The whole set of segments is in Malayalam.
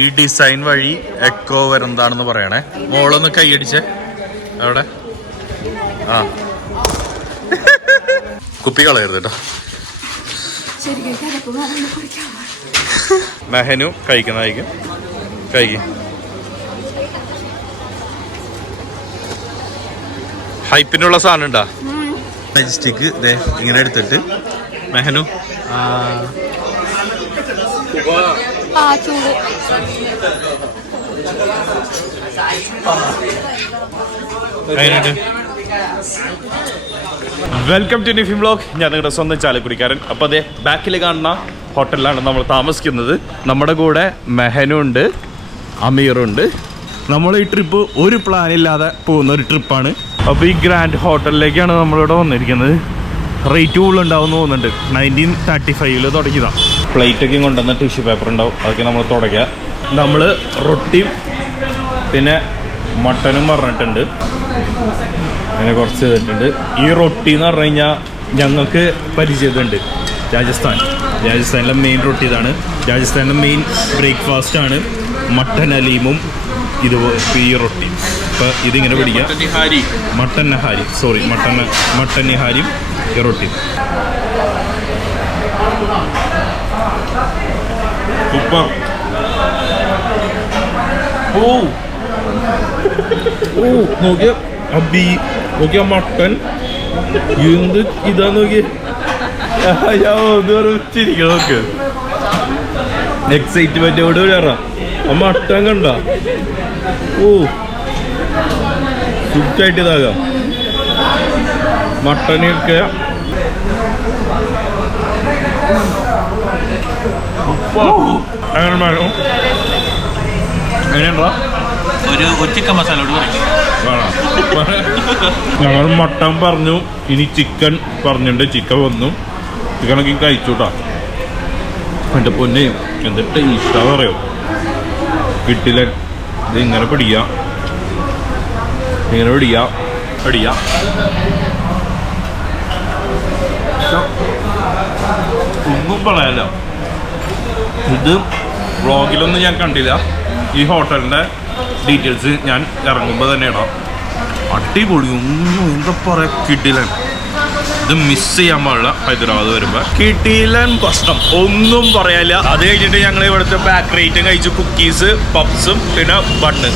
ഈ ഡിസൈൻ വഴി എക്കോ വരുന്നതാണെന്ന് പറയണേ. മോളൊന്ന് കൈയടിച്ചേ അവിടെ. ആ കുപ്പി കളയരുത് കേട്ടോ. മെഹനു കഴിക്കുന്നതായിരിക്കും. കഴിക്കും. ഹൈപ്പിനുള്ള സാധനം ഉണ്ടാ മജിസ്റ്റിക്ക് ഇങ്ങനെ എടുത്തിട്ട് മെഹനു വെൽക്കം ടു നിഫി വ്ലോഗ്. ഞാൻ നിങ്ങളുടെ സ്വന്തം ചാലക്കുടിക്കാരൻ. അപ്പോൾ അതെ ബാക്കിൽ കാണുന്ന ഹോട്ടലിലാണ് നമ്മൾ താമസിക്കുന്നത്. നമ്മുടെ കൂടെ മെഹനു ഉണ്ട്, അമീറുണ്ട്. നമ്മൾ ഈ ട്രിപ്പ് ഒരു പ്ലാനില്ലാതെ പോകുന്ന ഒരു ട്രിപ്പാണ്. അപ്പോൾ ഈ ഗ്രാൻഡ് ഹോട്ടലിലേക്കാണ് നമ്മളിവിടെ വന്നിരിക്കുന്നത്. റേറ്റ് കൂടുതലുണ്ടാവും തോന്നുന്നുണ്ട്. 1935 തുടങ്ങിയതാണ്. പ്ലേറ്റൊക്കെ കൊണ്ടുവന്ന ടിഷ്യൂ പേപ്പർ ഉണ്ടാവും, അതൊക്കെ നമ്മൾ തുടയ്ക്കുക. നമ്മൾ റൊട്ടിയും പിന്നെ മട്ടനും പറഞ്ഞിട്ടുണ്ട്, അങ്ങനെ കുറച്ച് ചെയ്തിട്ടുണ്ട്. ഈ റൊട്ടി എന്ന് പറഞ്ഞു കഴിഞ്ഞാൽ ഞങ്ങൾക്ക് പരിചയമുണ്ട്. രാജസ്ഥാനിലെ മെയിൻ റൊട്ടി ഇതാണ്. രാജസ്ഥാനിലെ മെയിൻ ബ്രേക്ക്ഫാസ്റ്റാണ് മട്ടൻ അലീമും ഈ റൊട്ടി. അപ്പോൾ ഇതിങ്ങനെ പിടിക്കുക. മട്ടൻ നിഹാരിയും ഈ റൊട്ടി. സൂപ്പർ. നോക്കിയ മട്ടൻ എന്ത് ഇതാ നോക്കിയ നോക്ക്. എക്സൈറ്റ്മെന്റോട് കയറാം. ആ മട്ടൻ കണ്ട സുഖമായിട്ട് ഇതാകാം. മട്ടനൊക്കെ എങ്ങനെയാ ഒരു ചിക്കൻ മസാല ഞങ്ങൾ മട്ടൻ പറഞ്ഞു, ഇനി ചിക്കൻ പറഞ്ഞിട്ടുണ്ട്. ചിക്കൻ വന്നു, ചിക്കനൊക്കെ കഴിച്ചുട്ടാ. എൻ്റെ പൊന്നെ എന്ത് ടേസ്റ്റാ പറയോ. കിട്ടില്ല. ഇത് ഇങ്ങനെ പിടിക്കാം, ഒന്നും പറയാല്ല. ഇത് വ്ളോഗിലൊന്നും ഞാൻ കണ്ടില്ല. ഈ ഹോട്ടലിൻ്റെ ഡീറ്റെയിൽസ് ഞാൻ ഇറങ്ങുമ്പോൾ തന്നെ ഇടാം. അടിപൊളി. ഒന്നും എന്താ പറയാ, കിട്ടില്ല. ഇത് മിസ് ചെയ്യാൻ പാടില്ല. ഹൈദരാബാദ് വരുമ്പോൾ കിട്ടിയില്ലൻ പ്രശ്നം, ഒന്നും പറയാനില്ല. അത് കഴിഞ്ഞിട്ട് ഞങ്ങൾ ഇവിടുത്തെ ബേക്കറിയും കഴിച്ചു. കുക്കീസ്, പപ്സും പിന്നെ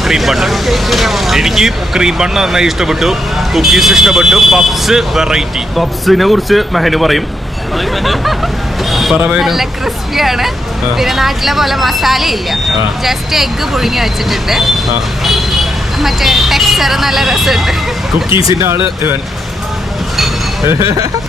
ക്രീം ബണ്ണ്. എനിക്ക് ക്രീം ബണ്ണ് നന്നായി ഇഷ്ടപ്പെട്ടു, കുക്കീസ് ഇഷ്ടപ്പെട്ടു, പപ്സ് വെറൈറ്റി. പപ്സിനെ കുറിച്ച് മെഹനു പറയും. നല്ല ക്രിസ്പിയാണ്. പിന്നെ നാട്ടിലെ പോലെ മസാല ഇല്ല, ജസ്റ്റ് എഗ്ഗ് പുഴുങ്ങി വെച്ചിട്ടുണ്ട്. മറ്റേ ടെക്സ്ചർ നല്ല രസമുണ്ട്. കുക്കീസിന്റെ ആള് ഇവൻ.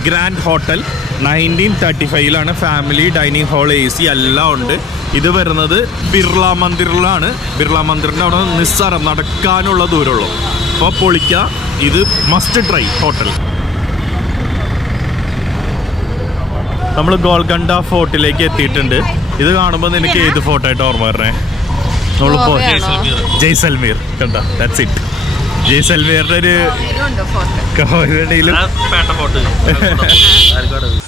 Grand hotel 1935 family dining hall, AC എല്ലാം ഉണ്ട്. ഇത് വരുന്നത് ബിർള മന്ദിറിലാണ്. ബിർള മന്ദിറിൻ്റെ അവിടെ നിസ്സാരം നടക്കാനുള്ള ദൂരമുള്ളൂ. അപ്പോൾ പൊളിക്ക. ഇത് മസ്റ്റ് ട്രൈ ഹോട്ടൽ. നമ്മൾ ഗോൾക്കണ്ട ഫോർട്ടിലേക്ക് എത്തിയിട്ടുണ്ട്. ഇത് കാണുമ്പോൾ നിനക്ക് ഏത് ഫോട്ടോ ആയിട്ട് ഓർമ്മ വരണേ? നമ്മളിപ്പോ ജയ്സൽമീർ കണ്ട. That's it. ജയ്സൽമീറിന്റെ ഒരു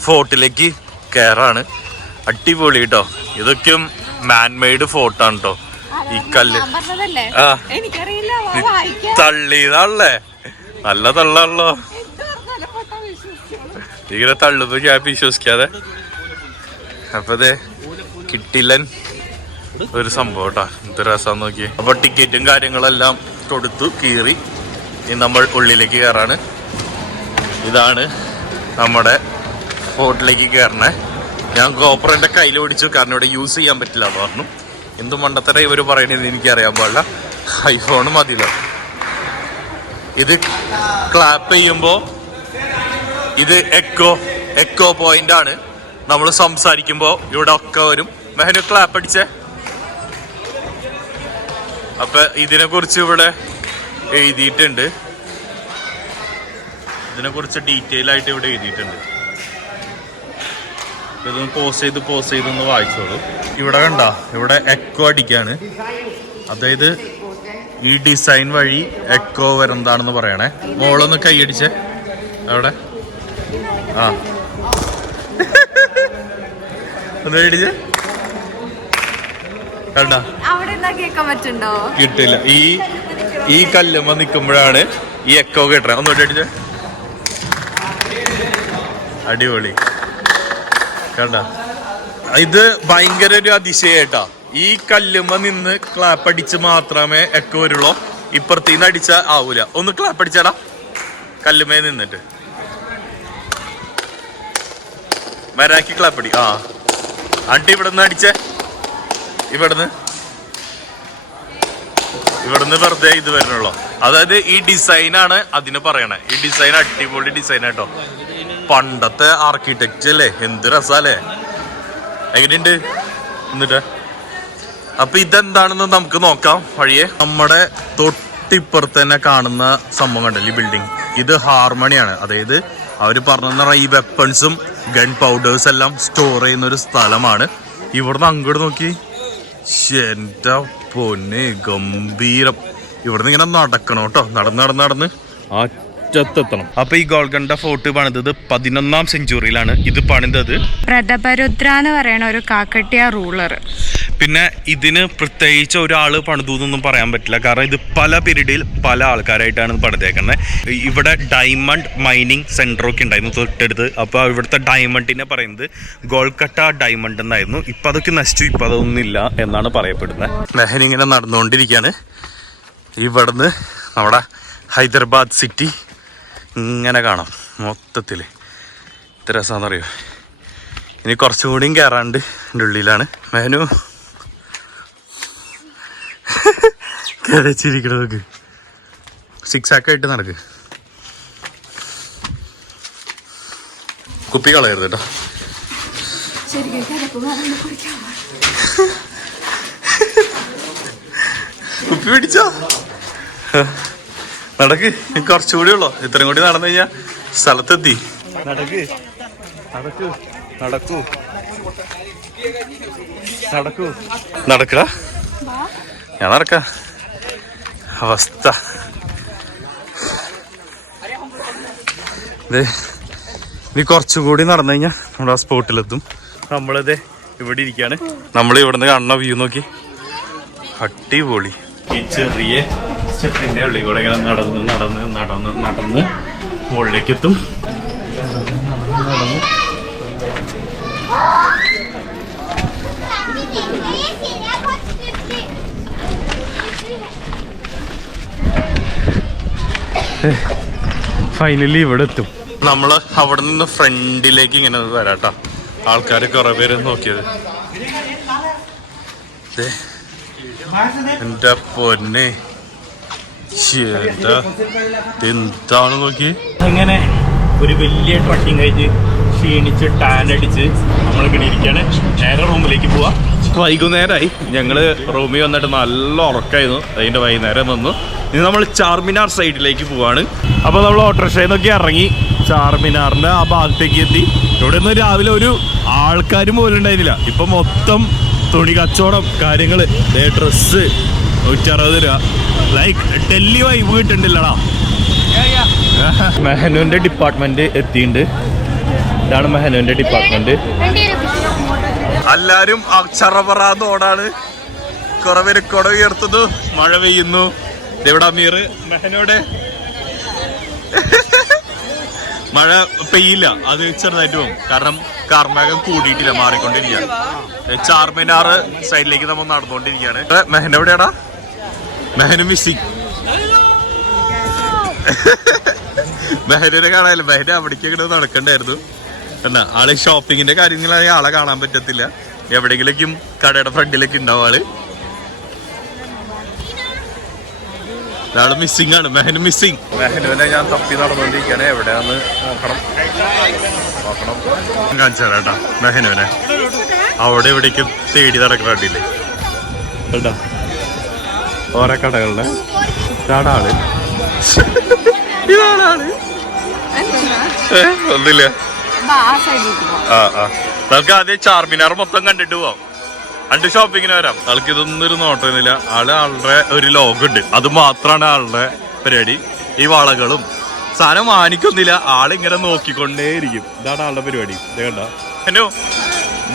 ഫോർട്ടിലേക്ക് കയറാണ്. അടിപൊളി കേട്ടോ. ഇതൊക്കെയും മാൻമെയ്ഡ് ഫോർട്ടാണ് കേട്ടോ. ഈ കല്ല് തള്ളിയതാണല്ലേ, നല്ല തള്ളാണല്ലോ. ഇങ്ങനെ തള്ളുമ്പോ ഞാൻ വിശ്വസിക്കാതെ. അപ്പൊ അതെ കിട്ടില്ലൻ ഒരു സംഭവം കേട്ടോ. എന്ത് രസം നോക്കിയേ. അപ്പൊ ടിക്കറ്റും കാര്യങ്ങളെല്ലാം കൊടുത്തു കീറി. ഇനി നമ്മൾ ഉള്ളിലേക്ക് കയറാണ്. ഇതാണ് നമ്മുടെ ഹോട്ടലിലേക്ക് കയറണേ. ഞാൻ ഗോപ്രോ എൻ്റെ കയ്യിൽ പിടിച്ചു, കാരണം ഇവിടെ യൂസ് ചെയ്യാൻ പറ്റില്ല എന്ന് പറഞ്ഞു. എന്ത് മണ്ടത്തര ഇവർ പറയണതെന്ന് എനിക്കറിയാൻ പാടില്ല. ഐഫോൺ മതിയല്ലോ. ഇത് ക്ലാപ്പ് ചെയ്യുമ്പോൾ ഇത് എക്കോ പോയിന്റ് ആണ്. നമ്മൾ സംസാരിക്കുമ്പോൾ ഇവിടെ ഒക്കെ വരും. മെഹനു ക്ലാപ്പ് അടിച്ചേ. അപ്പൊ ഇതിനെ കുറിച്ച് ഇവിടെ എഴുതിയിട്ടുണ്ട്. ഇതിനെ കുറിച്ച് ഡീറ്റെയിൽ ആയിട്ട് ഇവിടെ എഴുതിയിട്ടുണ്ട്. ഇതൊന്ന് പോസ് ചെയ്തൊന്ന് വായിച്ചോളൂ. ഇവിടെ കണ്ട, ഇവിടെ എക്കോ അടിക്കാണ്. അതായത് ഈ ഡിസൈൻ വഴി എക്കോ വരുന്നതാണെന്ന് പറയണേ. മോളൊന്ന് കൈയടിച്ചേ അവിടെ. ആ ഒന്ന് മേടിച്ചേ. കണ്ട അവിടെ കേൾക്കാൻ പറ്റുണ്ടോ? കിട്ടില്ല. ഈ കല്ലുമ്മ നിക്കുമ്പോഴാണ് ഈ എക്കോ കേട്ടത്. ഒന്നുകൂടി അടിച്ച അടിപൊളി. കണ്ട ഇത് ഭയങ്കര ഒരു അതിശയേട്ടാ. ഈ കല്ലുമ്മ നിന്ന് ക്ലാപ്പ് അടിച്ച് മാത്രമേ എക്കോ വരുള്ളൂ. ഇപ്പുറത്തീന്ന് അടിച്ച ആവൂല. ഒന്ന് ക്ലാപ്പ് അടിച്ചാടാ കല്ലുമ്മേ നിന്നിട്ട്. മരാക്കി ക്ലാപ്പ് അടി. ആണ്ടി ഇവിടുന്ന് അടിച്ചേ. ഇവിടുന്ന് വെറുതെ ഇത് വരണുള്ളൂ. അതായത് ഈ ഡിസൈനാണ് അതിന് പറയണേ. ഈ ഡിസൈൻ അടിപൊളി ഡിസൈൻ ആട്ടോ. പണ്ടത്തെ ആർക്കിടെക്ചർ അല്ലേ, എന്ത് രസാലേ. എങ്ങനെയുണ്ട് എന്നിട്ട്? അപ്പൊ ഇതെന്താണെന്ന് നമുക്ക് നോക്കാം വഴിയെ. നമ്മുടെ തൊട്ടിപ്പുറത്ത് തന്നെ കാണുന്ന സംഭവം കണ്ടല്ലേ, ഈ ബിൽഡിംഗ്, ഇത് ഹാർമണിയാണ്. അതായത് അവര് പറഞ്ഞ ഈ വെപ്പൺസും ഗൺ പൗഡേഴ്സ് എല്ലാം സ്റ്റോർ ചെയ്യുന്ന ഒരു സ്ഥലമാണ്. ഇവിടുന്ന് അങ്ങോട്ട് നോക്കി, എന്റെ പൊന്നെ ഗംഭീരം. ഇവിടുന്ന് ഇങ്ങനെ നടക്കണം കേട്ടോ. നടന്ന് അറ്റത്തെത്തണം. അപ്പൊ ഈ ഗോൾക്കൊണ്ട ഫോർട്ട് പണിതത് 11ാം സെഞ്ചുറിയിലാണ്. ഇത് പണിതത് പ്രതാപരുദ്ര എന്ന് പറയുന്ന ഒരു കാക്കട്ടിയ റൂളർ. പിന്നെ ഇതിന് പ്രത്യേകിച്ച് ഒരാള് പണിതൊന്നും പറയാൻ പറ്റില്ല. കാരണം ഇത് പല പീരീഡിൽ പല ആൾക്കാരായിട്ടാണ് പണിതേക്കുന്നത്. ഇവിടെ ഡയമണ്ട് മൈനിങ് സെന്റർ ഒക്കെ ഉണ്ടായിരുന്നു തൊട്ടടുത്ത്. അപ്പോൾ ഇവിടുത്തെ ഡയമണ്ടിനെ പറയുന്നത് ഗോൾക്കട്ട ഡയമണ്ട് എന്നായിരുന്നു. ഇപ്പം അതൊക്കെ നശിച്ചു, ഇപ്പം അതൊന്നുമില്ല എന്നാണ് പറയപ്പെടുന്നത്. മെഹൻ ഇങ്ങനെ നടന്നുകൊണ്ടിരിക്കുകയാണ്. ഇവിടുന്ന് നമ്മുടെ ഹൈദരാബാദ് സിറ്റി ഇങ്ങനെ കാണാം മൊത്തത്തിൽ. ഇത്ര രസമാണെന്നറിയോ. ഇനി കുറച്ചുകൂടിയും കയറാണ്ട് എൻ്റെ ഉള്ളിലാണ്. മെഹനു കിടച്ചിരിക്കണതൊക്കെ 6 ആക്കായിട്ട് നടക്ക്. കുപ്പി കളയരുത് കേട്ടോ. കുപ്പി പിടിച്ചോ. നടക്ക്, കുറച്ചുകൂടി ഉള്ളോ. ഇത്രയും കൂടി നടന്നു കഴിഞ്ഞാ സ്ഥലത്തെത്തി. നടക്കുക. ഞാൻ നടക്കാം. അവസ്ഥ ഇനി കുറച്ചുകൂടി നടന്നു കഴിഞ്ഞാൽ നമ്മൾ ആ സ്പോട്ടിലെത്തും. നമ്മളിത് ഇവിടെ ഇരിക്കുകയാണ്. നമ്മൾ ഇവിടുന്ന് കാണുന്ന വ്യൂ നോക്കി, അടിപൊളി. ഈ ചെറിയ സ്റ്റെപ്പിന്റെ ഉള്ളിൽ കൂടെ ഇങ്ങനെ നടന്ന് മുകളിലേക്ക് എത്തും. ഫൈനലി ഇവിടെ എത്തും. നമ്മള് അവിടെ നിന്ന് ഫ്രണ്ടിലേക്ക് ഇങ്ങനെ വരാട്ടോ. ആൾക്കാർ കുറെ പേര് നോക്കിയത്. എന്റെ പൊന്നെ, എന്താണ് നോക്കി. അങ്ങനെ ഒരു വലിയ ട്രക്കിങ് കഴിഞ്ഞ് ക്ഷീണിച്ച് ടാൻ അടിച്ച് നമ്മളിങ്ങനെ ഇരിക്കുകയാണ്. നേരെ റൂമിലേക്ക് പോവാ. വൈകുന്നേരമായി. ഞങ്ങള് റൂമിൽ വന്നിട്ട് നല്ല ഉറക്കായിരുന്നു. അതിന്റെ വൈകുന്നേരം വന്നു. ഇനി നമ്മൾ ചാർമിനാർ സൈഡിലേക്ക് പോവാണ്. അപ്പോൾ നമ്മൾ ഓട്ടോറിക്ഷയിൽ നിന്നൊക്കെ ഇറങ്ങി ചാർമിനാറിന്റെ ആ ഭാഗത്തേക്ക് എത്തി. ഇവിടെ നിന്ന് രാവിലെ ഒരു ആൾക്കാരും പോലും ഉണ്ടായിരുന്നില്ല. ഇപ്പൊ മൊത്തം തുണി കച്ചവടം, കാര്യങ്ങള്, ഡ്രസ്സ് 160 രൂപ. ലൈക്ക് ഡൽഹി വൈബ് കിട്ടുന്നില്ലടാ. മെഹനുവിന്റെ ഡിപ്പാർട്ട്മെന്റ് എത്തിയിട്ടുണ്ട്. ഇതാണ് മെഹനുവിന്റെ ഡിപ്പാർട്ട്മെന്റ്. എല്ലാരും അക്ഷരപറാന്നോടാണ്. കുറെ പേര് കുട ഉയർത്തുന്നു, മഴ പെയ്യുന്നു. ഇവിടെ അമീർ മെഹനോടെ മഴ പെയ്യില്ല, അത് ചെറുതായിട്ട് പോകും. കാരണം കാർമേഘം കൂടിയിട്ടില്ല, മാറിക്കൊണ്ടിരിക്കുകയാണ്. ചാർമിനാർ സൈഡിലേക്ക് നമ്മൾ നടന്നുകൊണ്ടിരിക്കുകയാണ്. മെഹൻ എവിടെയാടാ? മെഹന് മിസ്സിങ്. മെഹനെ കാണാനില്ല. മെഹന അവിടേക്ക് നടക്കണ്ടായിരുന്നു. എന്നാ ആള് ഷോപ്പിങ്ങിന്റെ കാര്യങ്ങളാണെങ്കിൽ ആളെ കാണാൻ പറ്റത്തില്ല. എവിടെയെങ്കിലേക്കും കടയുടെ ഫ്രണ്ടിലേക്ക് ഉണ്ടാവും ആള്. ആള് മിസ്സിംഗ് ആണ്. മെഹന് മിസ്സിങ്. മെഹനുവിനെ ഞാൻ തപ്പി നടന്നുകൊണ്ടിരിക്കുകയാണ്. എവിടെയാന്ന് നോക്കണം. കാണിച്ചു തരാം കേട്ടാ മെഹനുവിനെ. അവിടെ എവിടേക്കും തേടി നടക്കണ്ടില്ലേ കേട്ടാ. ഓരോ കടകളുടെ ഇതാണാള്. ഇതാണാള്. ഒന്നില്ല. നമുക്ക് ആദ്യം ചാർമിനാർ മൊത്തം കണ്ടിട്ട് പോവാം. അണ്ട് ഷോപ്പിങ്ങിന് വരാം. ആൾക്ക് ഇതൊന്നും ഒരു നോട്ടൊന്നുമില്ല. ആളുടെ ഒരു ലോഗുണ്ട്, അത് മാത്രമാണ് ആളുടെ പരിപാടി. ഈ വളകളും സാധനം വാങ്ങിക്കൊന്നില്ല. ആളിങ്ങനെ നോക്കിക്കൊണ്ടേയിരിക്കും. ഇതാണ് ആളുടെ പരിപാടി. ഇത് കണ്ട ഹനോ,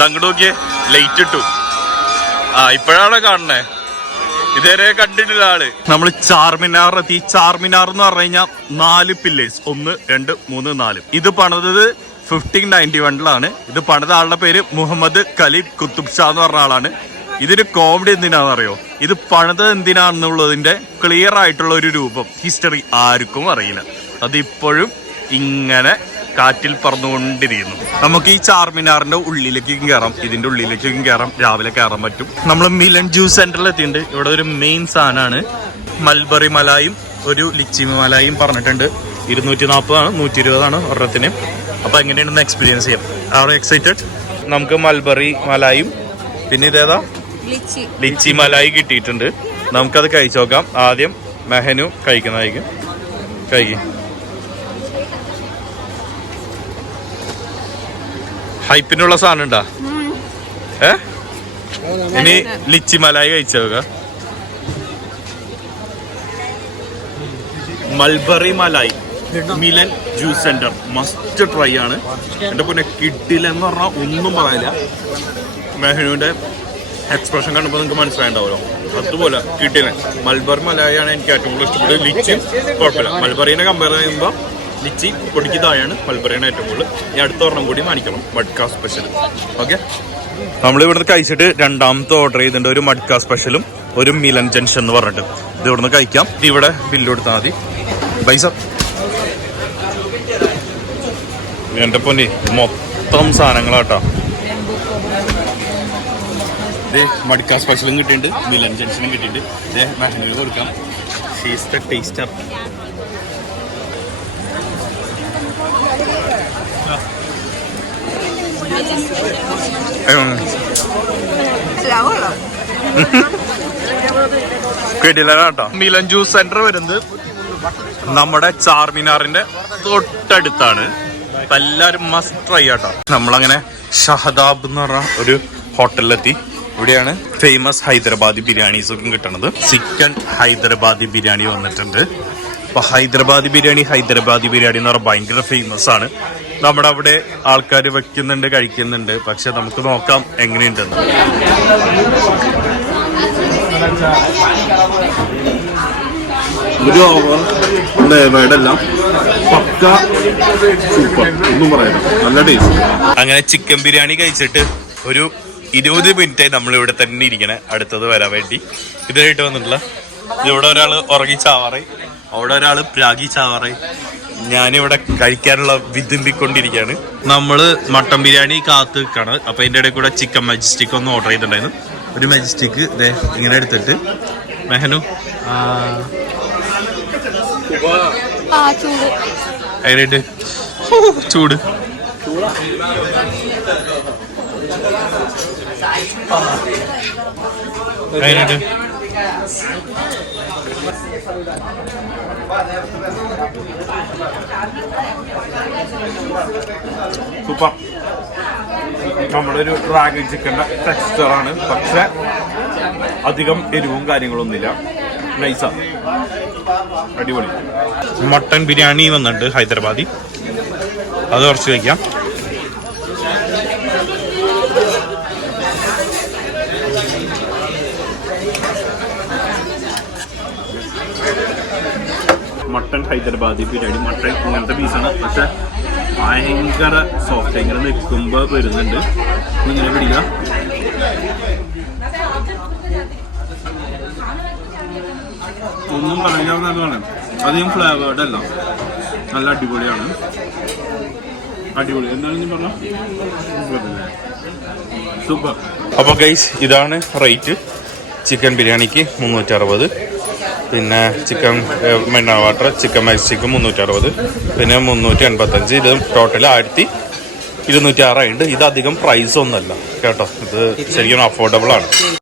അങ്ങോട്ട് നോക്കിയേ, ലൈറ്റ് ഇട്ടു. ഇപ്പോഴാണ് കാണണേ, ഇതുവരെ കണ്ടിട്ടില്ല ആള്. നമ്മൾ ചാർമിനാർ എത്തി. ചാർമിനാർ എന്ന് പറഞ്ഞു കഴിഞ്ഞാൽ 4 പില്ലേഴ്സ്, 1 2 3 4. ഇത് പണിതത് 1591 ഇത് പണിത ആളുടെ പേര് മുഹമ്മദ് ഖലീദ് കുത്തുബ് ഷാ എന്ന് പറഞ്ഞ ആളാണ്. ഇതിന് കോമഡി എന്തിനാണെന്നറിയോ? ഇത് പണിത് എന്തിനാണെന്നുള്ളതിന്റെ ക്ലിയർ ആയിട്ടുള്ള ഒരു രൂപം ഹിസ്റ്ററി ആർക്കും അറിയില്ല. അതിപ്പോഴും ഇങ്ങനെ കാറ്റിൽ പറന്നുകൊണ്ടിരിക്കുന്നു. നമുക്ക് ഈ ചാർമിനാറിന്റെ ഉള്ളിലേക്കും കയറാം, ഇതിന്റെ ഉള്ളിലേക്കും കയറാം, രാവിലെ കയറാൻ പറ്റും. നമ്മൾ മിലൻ ജ്യൂസ് സെന്ററിൽ എത്തിയിട്ടുണ്ട്. ഇവിടെ ഒരു മെയിൻ സാധനമാണ് മൽബറി മലായും ഒരു ലിച്ചി മലായും പറഞ്ഞിട്ടുണ്ട്. 240 120 ഒരെണ്ണത്തിന്. അപ്പൊ എങ്ങനെയാണെന്ന് എക്സ്പീരിയൻസ് ചെയ്യാം. R excited? നമുക്ക് മൽബറി മലായും പിന്നെ ഇതേതാ ലിച്ചി മലായി കിട്ടിയിട്ടുണ്ട്. നമുക്കത് കഴിച്ചു നോക്കാം. ആദ്യം മെഹനു കഴിക്കുന്നതായിരിക്കും. കഴിക്കും. ഹൈപ്പിനുള്ള സാധനം ഉണ്ടാ? ഇനി ലിച്ചി മലായി കഴിച്ചു നോക്കാം. Mulberry malai Milan juice centre must try ആണ്. എന്റെ പിന്നെ കിഡിലെന്ന് പറഞ്ഞാൽ ഒന്നും പറയില്ല. മെഹനുവിന്റെ എക്സ്പ്രഷൻ കാണുമ്പോൾ നിങ്ങൾക്ക് മനസ്സിലായിണ്ടാവുമല്ലോ, അതുപോലെ കിഡിലൻ. മൽബറി മലായാണ് എനിക്ക് ഏറ്റവും കൂടുതൽ ഇഷ്ടപ്പെട്ടത്. ലിച്ചി കുഴപ്പമില്ല, മൽബറീനെ കമ്പയർ ചെയ്യുമ്പോൾ ലിച്ചി പൊടിക്ക് താഴെയാണ് മൽബറിയാണ് ഏറ്റവും കൂടുതൽ. ഈ അടുത്ത ഒരെണ്ണം കൂടി മാനിക്കണം, മഡ്ക സ്പെഷ്യൽ. ഓക്കെ, നമ്മൾ ഇവിടുന്ന് കഴിച്ചിട്ട് രണ്ടാമത്തെ ഓർഡർ ചെയ്തിട്ടുണ്ട്. ഒരു മഡ്ക സ്പെഷ്യലും ഒരു മിലൻ ജംഗ്ഷൻ എന്ന് പറഞ്ഞിട്ട്. ഇത് ഇവിടുന്ന് കഴിക്കാം. ഇവിടെ ബില്ല് കൊടുത്താൽ മതി. പൈസ എന്റെ പൊന്നി മൊത്തം സാധനങ്ങളാട്ടോ. മഡ്ക സ്പെഷ്യലും കിട്ടിയിട്ടുണ്ട്, മിലൻ ജംഗ്ഷനും കിട്ടിയിട്ടുണ്ട്. മെഹനു കൊടുക്കാം. She's the taster. കേട്ടില്ലാട്ടോ. മിലൻ ജ്യൂസ് സെന്റർ വരുന്നത് നമ്മുടെ ചാർമിനാറിന്റെ തൊട്ടടുത്താണ്. അപ്പൊ എല്ലാരും മസ്റ്റ് ട്രൈ ആട്ടോ. നമ്മളങ്ങനെ ഷഹദാബ് എന്ന് പറഞ്ഞ ഒരു ഹോട്ടലിലെത്തി. ഇവിടെയാണ് ഫേമസ് ഹൈദരാബാദി ബിരിയാണീസൊക്കെ കിട്ടണത്. ചിക്കൻ ഹൈദരാബാദി ബിരിയാണി വന്നിട്ടുണ്ട്. അപ്പൊ ഹൈദരാബാദി ബിരിയാണി എന്ന് പറഞ്ഞാൽ ഭയങ്കര ഫേമസ് ആണ്. നമ്മുടെ അവിടെ ആൾക്കാർ വെക്കുന്നുണ്ട്, കഴിക്കുന്നുണ്ട്. പക്ഷെ നമുക്ക് നോക്കാം എങ്ങനെയുണ്ടെന്ന്. അങ്ങനെ ചിക്കൻ ബിരിയാണി കഴിച്ചിട്ട് ഒരു 20 മിനിറ്റായി നമ്മളിവിടെ തന്നെ ഇരിക്കണേ, അടുത്തത് വരാൻ വേണ്ടി. ഇതായിട്ട് വന്നിട്ടില്ല. ഇവിടെ ഒരാള് ഉറങ്ങി ചാവാറായി, അവിടെ ഒരാള് പ്രാഗി ചാവാറായി. ഞാനിവിടെ കഴിക്കാനുള്ള വിതുമ്പിക്കൊണ്ടിരിക്കുകയാണ്. നമ്മള് മട്ടൻ ബിരിയാണി കാത്ത് നിൽക്കാണ്. അപ്പൊ അതിന്റെ ഇടയിൽ കൂടെ ചിക്കൻ മജിസ്റ്റിക് ഒന്ന് ഓർഡർ ചെയ്തിട്ടുണ്ടായിരുന്നു. ഒരു മജിസ്റ്റിക് ഇതേ ഇങ്ങനെ എടുത്തിട്ട് മെഹനു അതിനായിട്ട് ചൂട് അതിനായിട്ട് സൂപ്പർ. നമ്മുടെ ഒരു ഡ്രാഗൺ ചിക്കൻ്റെ ടെക്സ്ചറാണ്, പക്ഷെ അധികം എരിവും കാര്യങ്ങളൊന്നുമില്ല. നൈസാ, അടിപൊളി. മട്ടൻ ബിരിയാണി വന്നിട്ടുണ്ട് ഹൈദരാബാദി, അത് കുറച്ച് കഴിക്കാം. മട്ടൻ ഹൈദരാബാദി ബിരിയാണി, മട്ടൻ ഇങ്ങനത്തെ പീസാണ്, പക്ഷെ ഭയങ്കര സോഫ്റ്റ്. ഇങ്ങനെ നിൽക്കുമ്പോൾ വരുന്നുണ്ട്. ഇങ്ങനെ പിടിക്കുക. ഒന്നും പറയാൻ നല്ലതാണ്. അധികം ഫ്ലേവേർഡ് അല്ല, നല്ല അടിപൊളിയാണ്. അടിപൊളി എന്താണെന്ന് പറഞ്ഞാൽ സൂപ്പർ. അപ്പോൾ ഗൈസ് ഇതാണ് റേറ്റ്. ചിക്കൻ ബിരിയാണിക്ക് 360, പിന്നെ ചിക്കൻ മെന്ന വാട്ടർ, ചിക്കൻ മൈസ്റ്റിക്ക് 360, പിന്നെ 385. ഇത് ടോട്ടൽ 1206 ആയിട്ടുണ്ട്. ഇത് അധികം പ്രൈസ് ഒന്നുമല്ല കേട്ടോ, ഇത് ശരിക്കും അഫോർഡബിൾ ആണ്.